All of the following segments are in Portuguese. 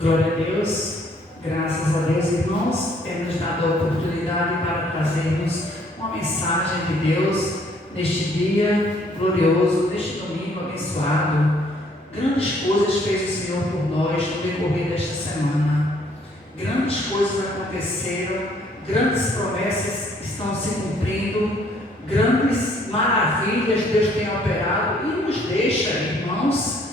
Glória a Deus, graças a Deus, irmãos, tem nos dado a oportunidade para trazermos uma mensagem de Deus neste dia glorioso, neste domingo abençoado. Grandes coisas fez o Senhor por nós no decorrer desta semana. Grandes coisas aconteceram, grandes promessas estão se cumprindo, grandes maravilhas Deus tem operado e nos deixa, irmãos,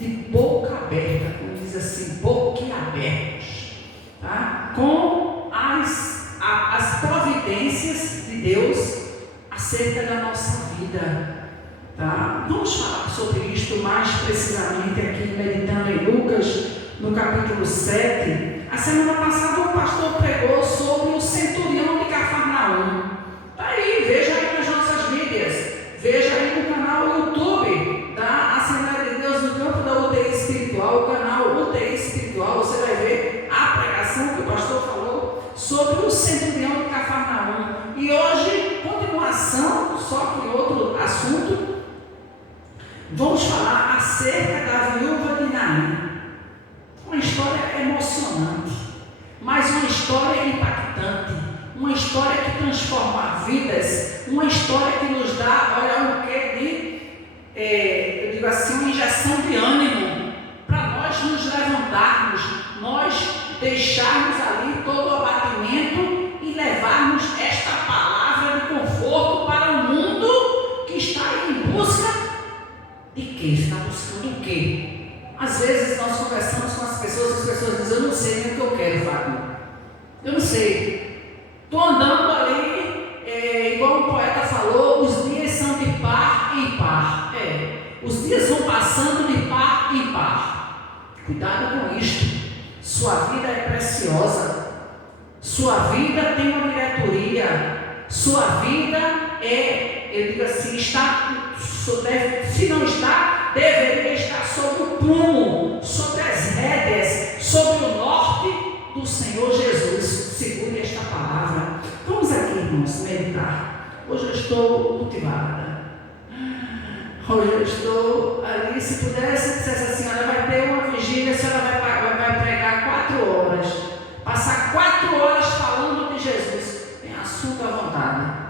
de boca aberta, como diz assim, boquiabertos, tá? Com as providências de Deus acerca da nossa vida, tá? Vamos falar sobre isto mais precisamente aqui, meditando em Lucas, no capítulo 7. A semana passada o pastor pregou sobre o centurião de Cafarnaum. Está aí, veja aí nas nossas mídias, veja aí no canal YouTube da Assembleia de Deus no campo da UTI Espiritual, o canal UTI Espiritual. Você vai ver a pregação que o pastor falou sobre o centurião de Cafarnaum. E hoje, continuação, só que outro assunto, vamos falar acerca da viúva de Naim. Uma história emocionante, mas uma história impactante, uma história que transforma vidas, uma história que nos dá, olha, um quê de, eu digo assim, uma injeção de ânimo, para nós nos levantarmos, nós deixarmos ali todo o abatimento e levarmos esta palavra de conforto para o mundo que está em busca de quê? Está buscando o quê? Às vezes nós conversamos com as pessoas dizem, eu não sei nem o que eu quero, Fábio. Eu não sei. Estou andando ali, igual um poeta falou, os dias são de par em par. Os dias vão passando de par em par. Cuidado com isto. Sua vida é preciosa. Sua vida tem uma diretoria. Sua vida eu digo assim, se não está, deveria estar sob o prumo, sobre as rédeas, sobre o norte do Senhor Jesus. Segure esta palavra. Vamos aqui, irmãos, meditar. Hoje eu estou motivada. Hoje eu estou ali. Se pudesse, dissesse assim, olha, vai ter uma vigília, a senhora vai pregar 4 horas. Passar 4 horas falando de Jesus. Tem assunto à vontade.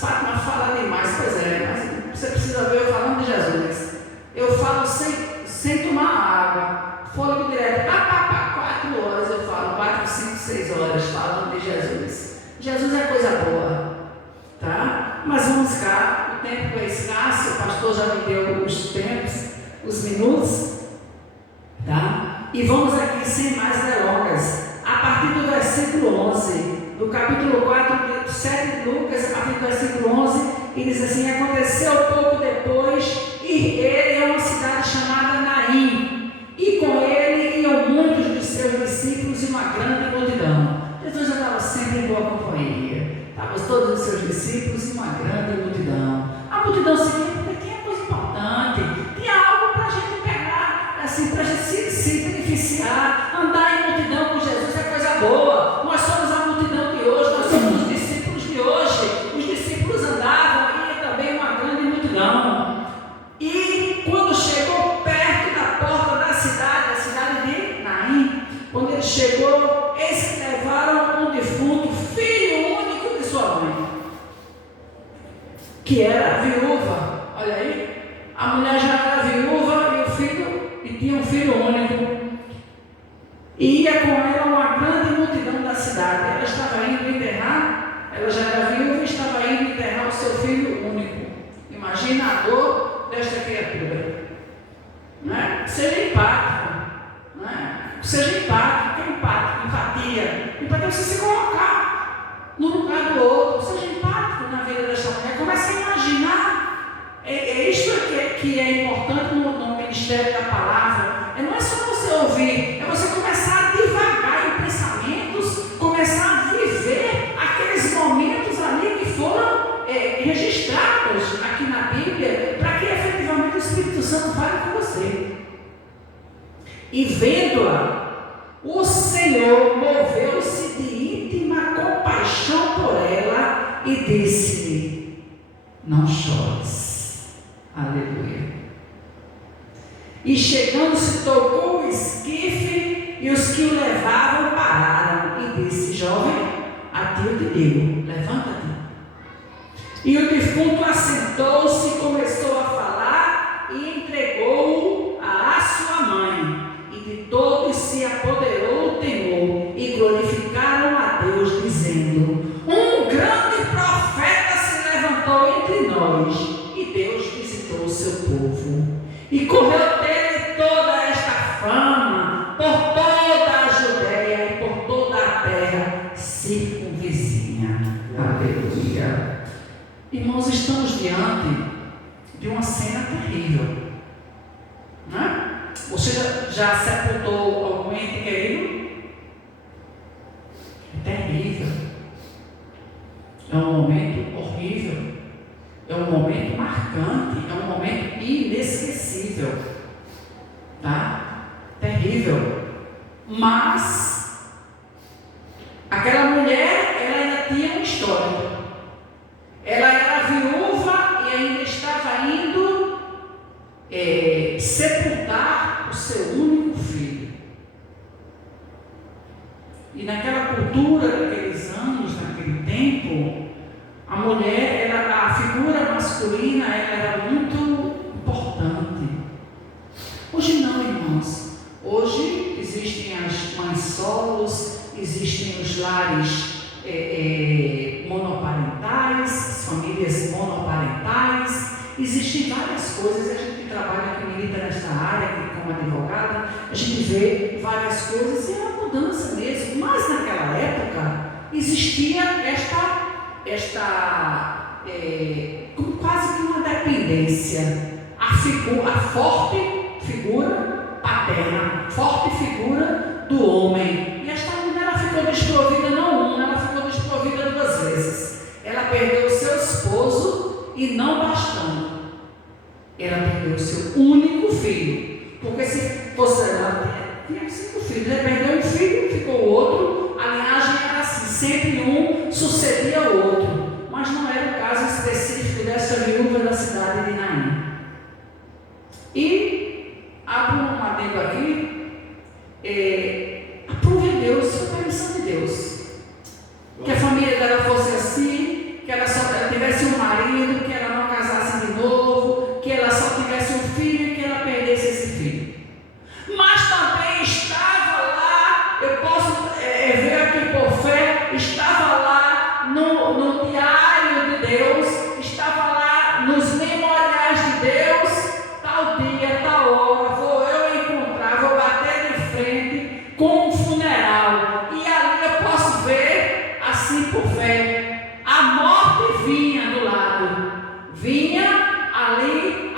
Fátima fala demais, pois é, mas você precisa ver eu falando de Jesus. Eu falo sem tomar água, fôlego direto, 4 horas eu falo, 4, 5, 6 horas falando de Jesus. Jesus é coisa boa, tá? Mas vamos cá, o tempo é escasso, o pastor já me deu os tempos, os minutos, tá? E vamos aqui sem mais delongas, a partir do versículo 11. No capítulo 4, 7 de Lucas, a partir do versículo 11, ele diz assim: aconteceu pouco depois, e ele é uma cidade chamada Naim, e com ele iam muitos dos seus discípulos e uma grande multidão. Jesus já estava sempre em boa companhia, estavam todos os seus discípulos e uma grande multidão. A multidão seguia porque tinha coisa importante, tinha algo para a gente pegar, assim, para a gente se beneficiar. Andar em multidão com Jesus é coisa boa. Nós somos a multidão de hoje, nós somos os discípulos de hoje. Os discípulos andavam e também uma grande multidão. E quando chegou perto da porta da cidade, a cidade de Naim, quando ele chegou, eles que levaram um defunto, filho único de sua mãe, que era viúva. Olha aí, a mulher já era viúva e tinha um filho único. E ia com ela uma grande multidão da cidade. Ela estava indo enterrar, ela já era viúva e estava indo enterrar o seu filho único. Imagina a dor desta criatura. Né? Seja empático. Né? Seja empático. Que é empático? Empatia. Empatia é você se colocar no lugar do outro. Seja empático na vida desta mulher. Comece a imaginar. Isto que é importante no ministério da palavra. Não é só você ouvir, é você começar a divagar em pensamentos, começar a viver aqueles momentos ali que foram registrados aqui na Bíblia, para que efetivamente o Espírito Santo fale com você. E vendo-a, o Senhor moveu-se de íntima compaixão por ela e disse-lhe: não chores. Aleluia. E chegando-se, tocou o esquife eu te digo, levanta-te. E o defunto assentou-se e começou a falar e entregou-o à sua mãe. E de todos se apoderou o temor e glorificaram a Deus, dizendo: um grande profeta se levantou entre nós. E Deus visitou o seu povo. E correu dele toda esta fama por toda a Judéia e por toda a terra circunvizinha. Aleluia. Irmãos, estamos diante de uma cena terrível, não é? Você já sepultou algum ente querido? É terrível. É um momento horrível. É um momento marcante. É um momento inesquecível. Tá? Terrível. Mas aquela mulher, ela ainda tinha uma história. Ela era viúva e ainda estava indo sepultar o seu único filho. E naquela cultura, naqueles anos, naquele tempo, a mulher, a figura masculina, ela era muito importante. Hoje não, irmãos. Hoje existem as mães solos, existem os lares monoparentais, famílias monoparentais, existem várias coisas. A gente que trabalha, que milita nesta área, que como advogada, a gente vê várias coisas e é uma mudança mesmo. Mas naquela época existia quase que uma dependência, a forte figura paterna, forte figura do homem. E esta mulher, ela ficou desprovida não uma, ela ficou desprovida duas vezes. Ela perdeu o seu esposo e não bastando, ela perdeu o seu único filho. Porque se fosse ela tinha 5 filhos, ela perdeu um filho, ficou o outro. A linhagem era assim, sempre um sucedia o outro. Mas não era o caso específico dessa viúva da cidade de Naim. E abro um adendo aqui, aprove Deus, foi a permissão de Deus, que a família dela fosse assim, que ela só tivesse um marido, que ela não casasse de novo, que ela só tivesse um filho e que ela perdesse esse filho. Mas também estava lá, eu posso ver aqui por fé, estava lá no diário de Deus, estava lá nos memoriais de Deus, tal dia, tal hora, vou eu encontrar, vou bater de frente com um funeral. E ali eu posso ver, assim por fé, a morte vinha do lado, vinha ali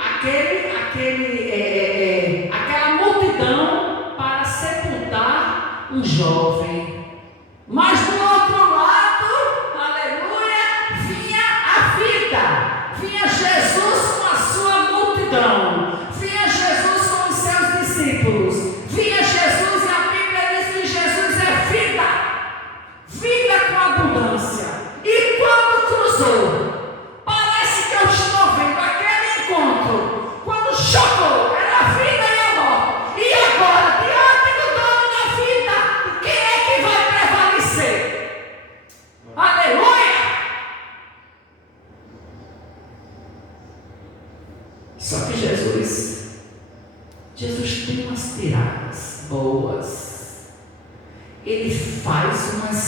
aquela multidão para sepultar um jovem. Mas do outro lado, aleluia, vinha a vida, vinha Jesus com a sua multidão, vinha Jesus com os seus discípulos, vinha Jesus, e a Bíblia diz que Jesus é vida com abundância. E quando cruzou, parece que eu estou vendo aquele encontro, quando chocou, era a vida e a morte. E agora, diante do dono da vida, quem é que vai prevalecer? Aleluia! Só que Jesus tem umas tiradas boas. Ele faz umas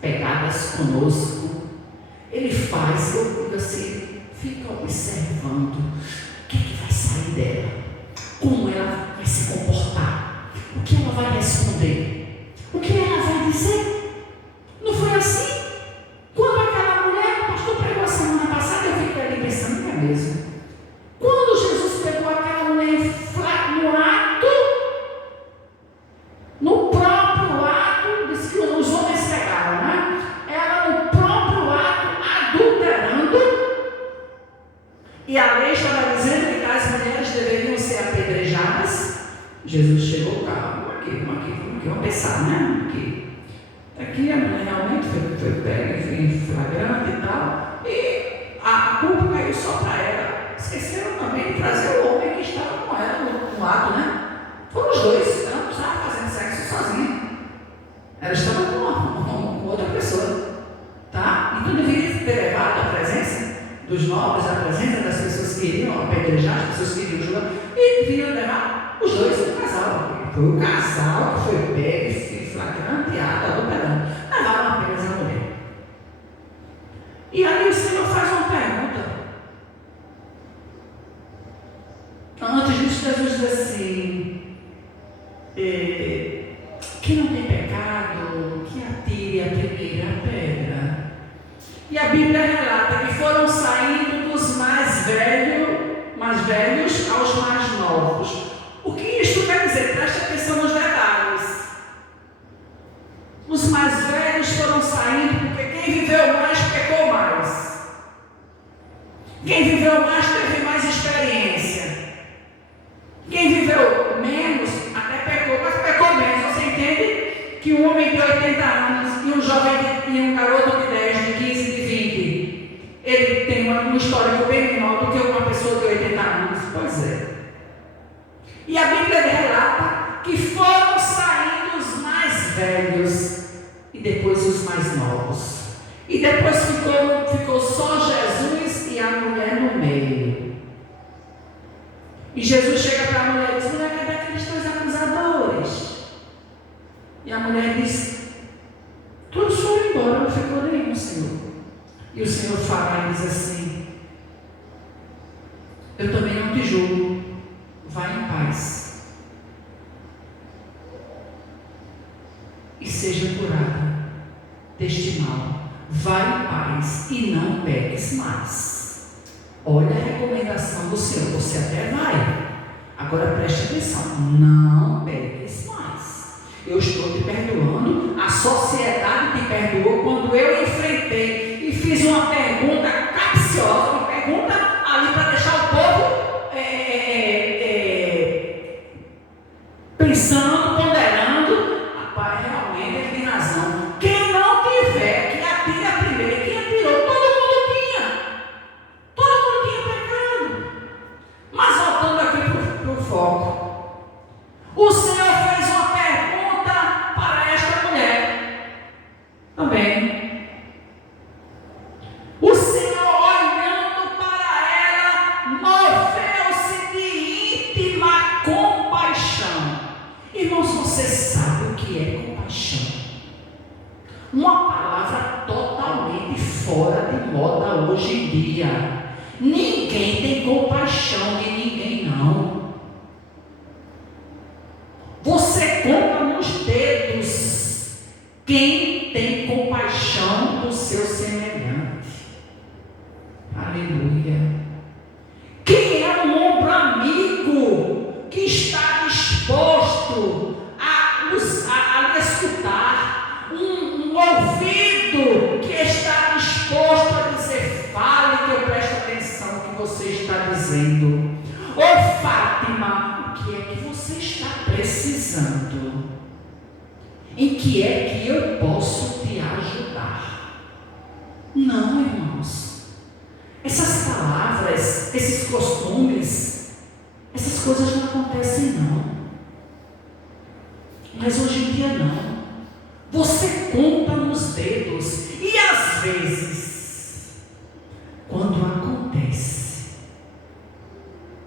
pegadas conosco. Ele faz, eu digo assim, fica observando o que vai sair dela, como ela vai se comportar, o que ela vai responder, o que ela vai dizer. Não foi assim? Quando aquela mulher, o pastor pregou a semana passada, eu fiquei ali pensando, não é mesmo? Quando Jesus pegou aquela mulher no ato, no próprio ato, diz que os homens pegaram, né? Ela no próprio ato, adulterando, e a lei estava dizendo que as mulheres deveriam ser apedrejadas. Jesus chegou, calma, vamos pensar, né? Aqui a mulher realmente foi pega, em flagrante e tal, e a culpa caiu só para ela. Esqueceram também de trazer o homem que estava com ela no ato, né? Foram os dois, ela não estava fazendo sexo sozinha, ela estava com outra pessoa. dos nobres, a presença das pessoas que iriam apedrejar, as pessoas que iriam julgar, e vinham levar os dois, o casal. Foi o casal que foi pego e flagranteado, adulterando. Levaram apenas a mulher. E aí o Senhor faz uma pergunta. Antes disso, Jesus diz assim: quem não tem pecado, que atire a primeira pedra. E a Bíblia relata que foram saindo dos mais velhos aos mais novos. O que isto quer dizer? Preste atenção nos detalhes. Os mais velhos foram saindo porque quem viveu mais pecou mais. Quem viveu mais teve mais experiência. Quem viveu menos até pecou, mas pecou menos. Você entende que um homem de 80 anos e um jovem e um garoto de 10, de 15, de 20, ele tem um histórico bem menor do que uma pessoa de 80 anos? Pois é. E a Bíblia relata que foram saindo os mais velhos e depois os mais novos. E depois ficou só Jesus e a mulher no meio. E Jesus chega para a mulher e diz: mulher, cadê aqueles teus acusadores? E a mulher diz: todos foram embora, não ficou nenhum, Senhor. E o Senhor fala e diz assim: eu também não te julgo, vai em paz e seja curada deste mal. Vai em paz e não peques mais. Olha a recomendação do Senhor. Você até vai, agora preste atenção, não peques mais. Eu estou te perdoando, a sociedade te perdoou. Quando eu enfrentei e fiz uma pergunta capciosa, uma pergunta ali para deixar o povo pensando, ponderando, rapaz, realmente ele tem razão. Quem não tiver, que atire a primeira. Quem atirou, todo mundo tinha pecado. Mas voltando aqui para o foco, o Senhor fez uma pergunta para esta mulher também. O Senhor, olhando para ela, moveu-se de íntima compaixão. Irmãos, você sabe o que é compaixão? Uma palavra totalmente fora de moda hoje em dia. Ninguém tem compaixão de ninguém, não. Você conta nos dedos quem tem compaixão do seu semelhante. Aleluia. Quem é um ombro amigo que está disposto a escutar, um ouvido que está disposto a dizer: fale que eu presto atenção no que você está dizendo. Ô Fátima, o que é que você está precisando? Em que é que eu posso te ajudar? Não, irmãos. Essas palavras, esses costumes, essas coisas não acontecem, não. Mas hoje em dia não. Você conta nos dedos. E às vezes, quando acontece,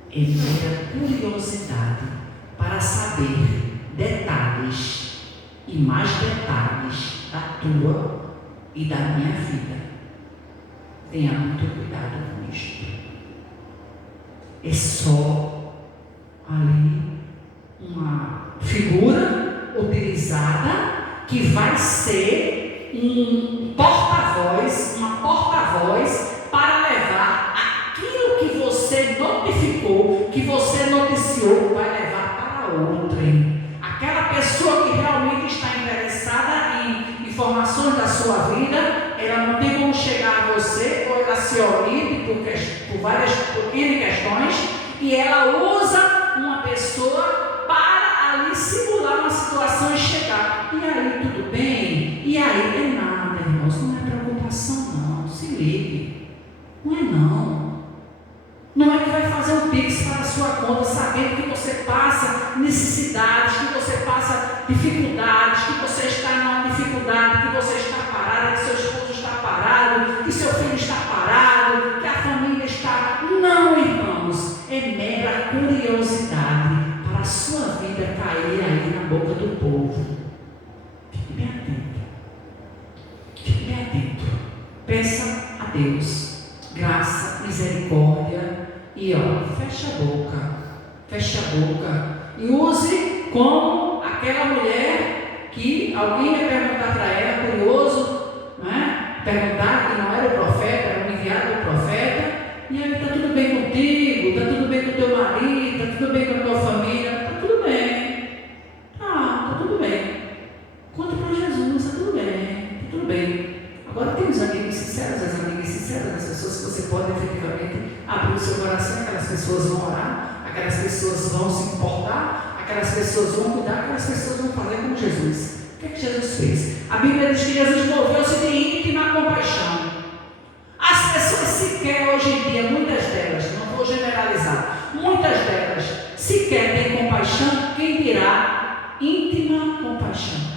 ele tem curiosidade para saber detalhes e mais detalhes da tua e da minha vida. Tenha muito cuidado com isto. É só ali uma figura utilizada que vai ser um porta-voz, uma porta-voz para levar aquilo que você notificou, que você noticiou, vai levar para outrem. Aquela pessoa que realmente está interessada em informações da sua vida, ela não tem como chegar a você, ou ela se omite por N questões, e ela usa uma pessoa para ali simular uma situação e chegar. E aí, tudo bem? E aí, tem nada, irmãos, não é preocupação, não. Se ligue. Não é não. Não é que vai fazer um pix para a sua conta, sabendo que você passa necessidades, que você passa dificuldades, que você está numa dificuldade, que você está parado, que seu esposo está parado, que seu filho está parado, que a família vida cair aí na boca do povo. Fique bem atento. Fique bem atento. Peça a Deus graça, misericórdia e fecha a boca. Feche a boca e use como aquela mulher que alguém ia perguntar para ela, curioso, né? Perguntar que não era o profeta, era o enviado do profeta. E aí, está tudo bem contigo? Está tudo bem com o teu marido? Está tudo bem com a tua família? Está tudo bem. Está tudo bem. Conta para Jesus, está tudo bem. Está tudo bem. Agora tem os amigos sinceros, as amigas sinceras, as pessoas que você pode efetivamente abrir o seu coração, aquelas pessoas vão orar, aquelas pessoas vão se importar, aquelas pessoas vão cuidar, aquelas pessoas vão fazer como Jesus. O que é que Jesus fez? A Bíblia diz que Jesus moveu-se de íntima compaixão. As pessoas sequer hoje em dia, muitas delas, não vou generalizar, muitas delas sequer têm compaixão, quem dirá íntima compaixão.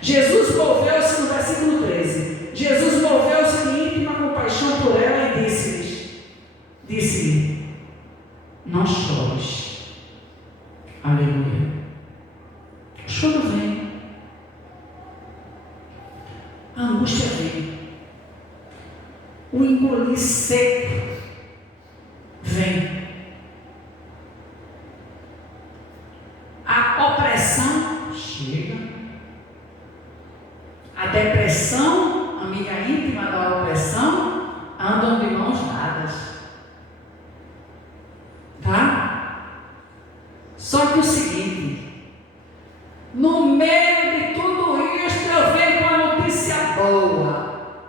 Jesus moveu-se, no versículo 13, Jesus moveu-se de íntima compaixão por ela e disse-lhe, não chores. Aleluia. O choro vem, a angústia vem, o engolir seco vem, a opressão chega, a depressão, amiga íntima da opressão, andam de mãos dadas, tá? Só que o seguinte, no meio de tudo isso eu venho com a notícia boa.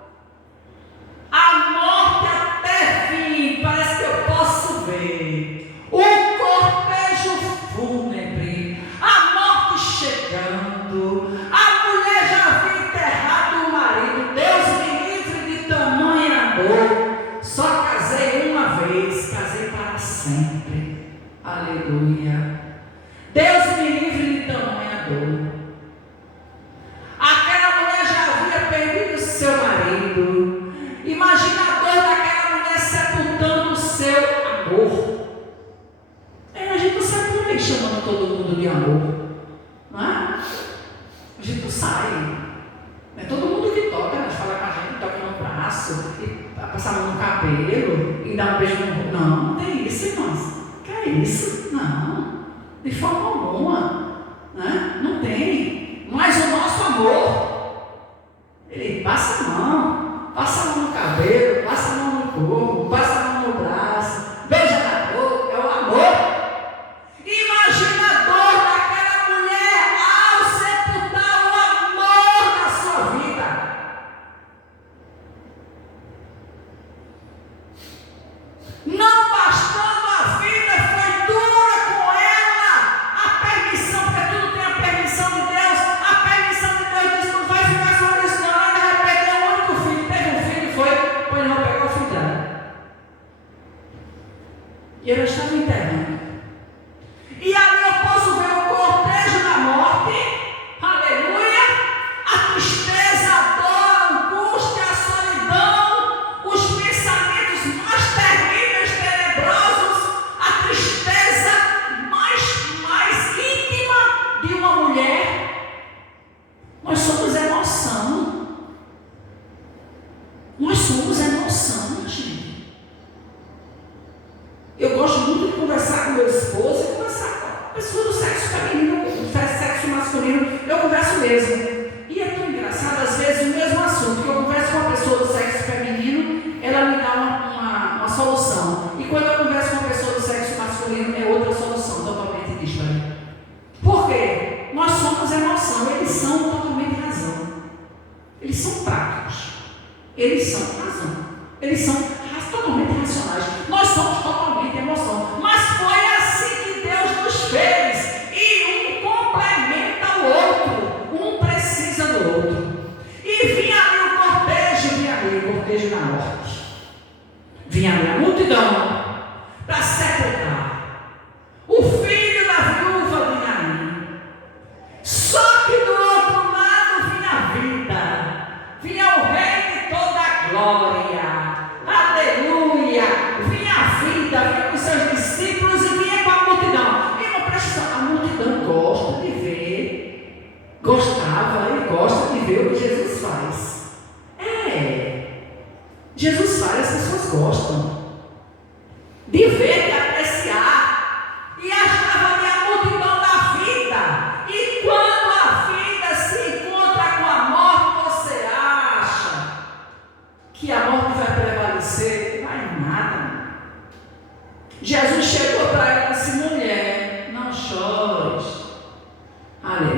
A morte até fim, parece que eu posso ver. O cortejo fúnebre, a morte chegando. A mulher já havia enterrado o marido. Deus me livre de tamanha dor. Só casei uma vez, casei para sempre. Aleluia. Deus me livre de tamanha dor. Aquela mulher já havia perdido seu marido. Imagina a dor daquela mulher sepultando o seu amor. A gente não sai por aí chamando todo mundo de amor, não é? A gente não sai. Não é todo mundo que toca, né? Fala com a gente, toca no braço, e passa a mão no cabelo, e dá um beijo no rosto. Não tem isso, irmãos. Que é isso? Não. De forma alguma. Né? Não tem. Mas o nosso amor, ele passa a mão no cabelo, passa a mão no corpo, passa a mão no braço, beija na boca, é o amor. Imagina a dor daquela mulher ao sepultar o amor da sua vida. Não bastando a vida, foi dura com ela. A permissão, porque tudo tem a permissão de Deus. A permissão de Deus diz: não vai ficar só isso, não. Ela vai perder o único filho. Teve um filho, foi, pois não pegou o filho dela. E ela estava enterrando. E ali eu posso ver o cortejo da morte. Aleluia. A tristeza, a dor, a angústia, a solidão, os pensamentos mais terríveis, tenebrosos, a tristeza mais íntima de uma mulher. Nós somos emoção. Nós somos emoção, gente. Eu gosto muito de conversar com meu esposo e conversar com a pessoa do sexo feminino, do sexo masculino. Eu converso mesmo. E é tão engraçado, às vezes, o mesmo assunto, que eu converso com uma pessoa do sexo feminino, ela me dá uma solução. E quando eu converso com uma pessoa do sexo masculino, é outra solução, totalmente diferente. Por quê? Nós somos emoção, eles são totalmente razão. Eles são práticos. Eles são razão. Eles são totalmente racionais. Nós somos totalmente emoção. Mas foi assim que Deus nos fez. E um complementa o outro. Um precisa do outro. E vinha ali o cortejo da morte. Vinha ali a multidão para sepultar o filho da viúva de Naim. Só que do outro lado vinha a vida. Vinha o rei de toda a glória.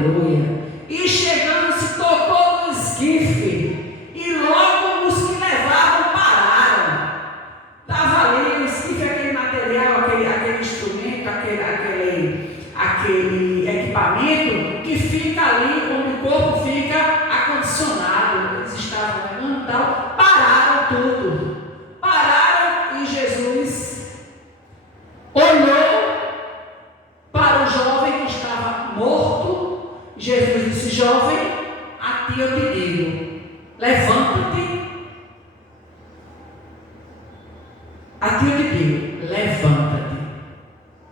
aleluia. E chegando, se tocou no esquife, e logo os que levavam pararam. Estava ali o esquife, aquele material, aquele instrumento, aquele equipamento que fica ali onde o corpo fica acondicionado. Eles estavam levando e tal, pararam tudo. Pararam e Jesus olhou para o jovem que estava morto. Jesus disse: jovem, a ti eu te digo, levanta-te. A ti eu te digo, levanta-te.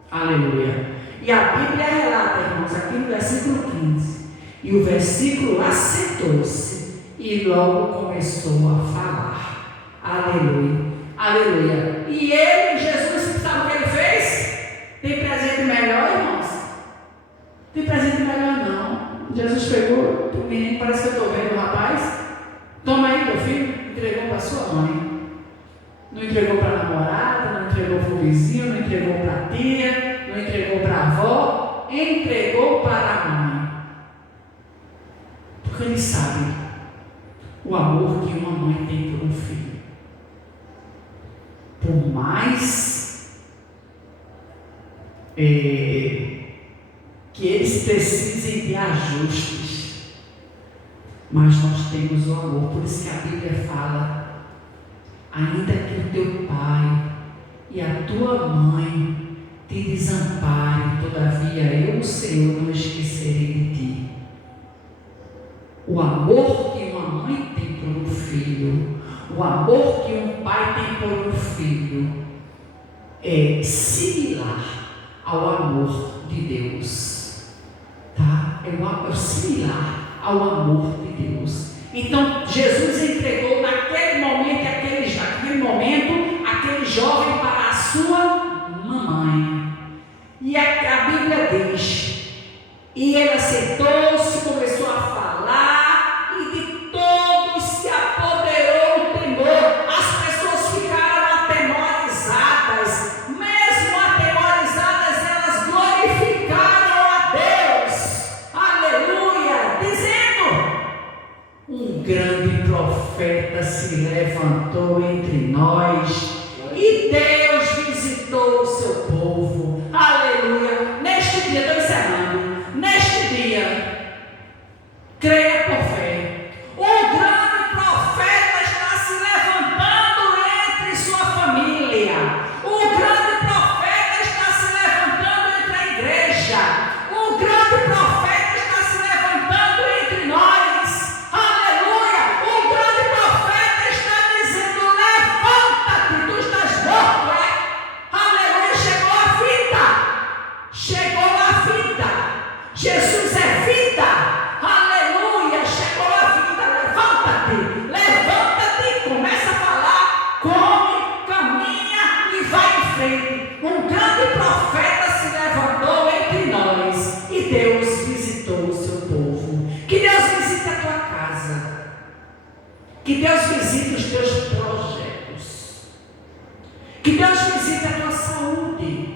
Aleluia. E a Bíblia relata, irmãos, aqui no versículo 15, e o versículo assentou-se e logo começou a falar. Aleluia, aleluia. E ele, Jesus, sabe o que ele fez? Tem presente melhor, irmãos? Tem presente melhor não. Jesus pegou o menino, parece que eu estou vendo o rapaz. Toma aí, teu filho. Entregou para sua mãe. Não entregou para a namorada, não entregou para o vizinho, não entregou para a tia, não entregou para a avó, entregou para a mãe. Porque ele sabe o amor que uma mãe tem por um filho. Por mais que eles precisem de ajustes, mas nós temos o amor. Por isso que a Bíblia fala: ainda que o teu pai e a tua mãe te desamparem, todavia eu, o Senhor, não esquecerei de ti. O amor que uma mãe tem por um filho, o amor que um pai tem por um filho, é similar ao amor de Deus, tá? É similar ao amor de Deus. Então Jesus entregou naquele momento, aquele jovem para a sua mamãe. E a Bíblia diz: e ele aceitou-se, começou a falar, e de todos se apoderou o temor. As pessoas ficaram atemorizadas, mesmo atemorizadas, elas glorificaram a Deus, aleluia, dizendo: um grande profeta se levantou entre nós, e Deus visitou o seu povo, aleluia. Neste dia, estou encerrando, neste dia, creia por fé, o grande profeta está se levantando entre sua família, o grande profeta está se levantando entre a igreja, o grande profeta está se levantando entre nós, aleluia. O grande profeta está dizendo: levanta-te, tu estás morto, aleluia. Chegou a vida, Jesus é vida, aleluia. Chegou a vida, levanta-te, começa a falar, come, caminha e vai em frente. Um grande profeta se levantou entre nós e Deus visitou o seu povo. Que Deus visite a tua casa, que Deus visite os teus projetos, que Deus visite a tua saúde,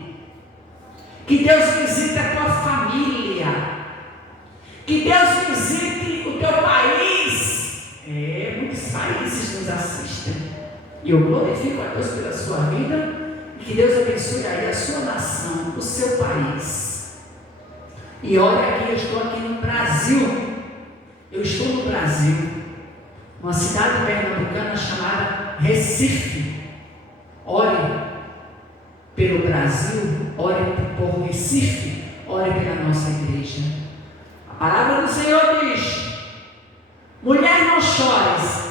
que Deus visite a tua família, que Deus visite o teu país. Muitos países nos assistem, e eu glorifico a Deus pela sua vida, e que Deus abençoe aí a sua nação, o seu país. E olha aqui, eu estou aqui no Brasil, uma cidade pernambucana chamada Recife. Ore pelo Brasil, ore por Recife, ore pela nossa igreja. A palavra do Senhor diz: mulher, não chores,